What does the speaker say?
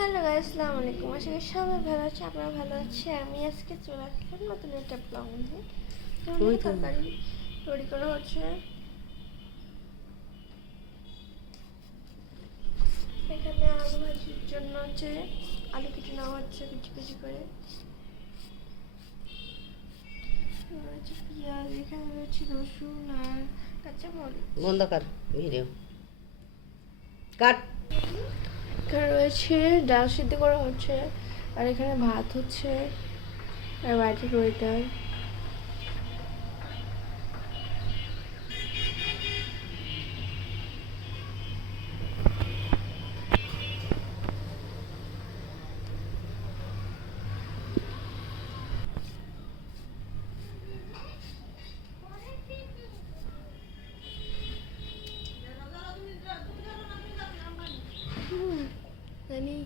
Hello guys, আসসালামু আলাইকুম। আশা করি সবাই ভালো আছে, আপনারা ভালো আছে। আমি আজকে চলে আসলাম নতুন একটা ব্লগ নিয়ে। তরকারি তৈরি করা হচ্ছে। এখানে আলু ভাজির জন্য হচ্ছে আলু কেটে নেওয়া হচ্ছে কুচি কুচি করে। পেঁয়াজ, এখানে রয়েছে রসুন আর কাঁচামরিচ। বন্ধ কর ভিডিও কাট। এখানে রয়েছে ডাল সিদ্ধ করা হচ্ছে, আর এখানে ভাত হচ্ছে, আর বাইরের ওয়েটার। জানি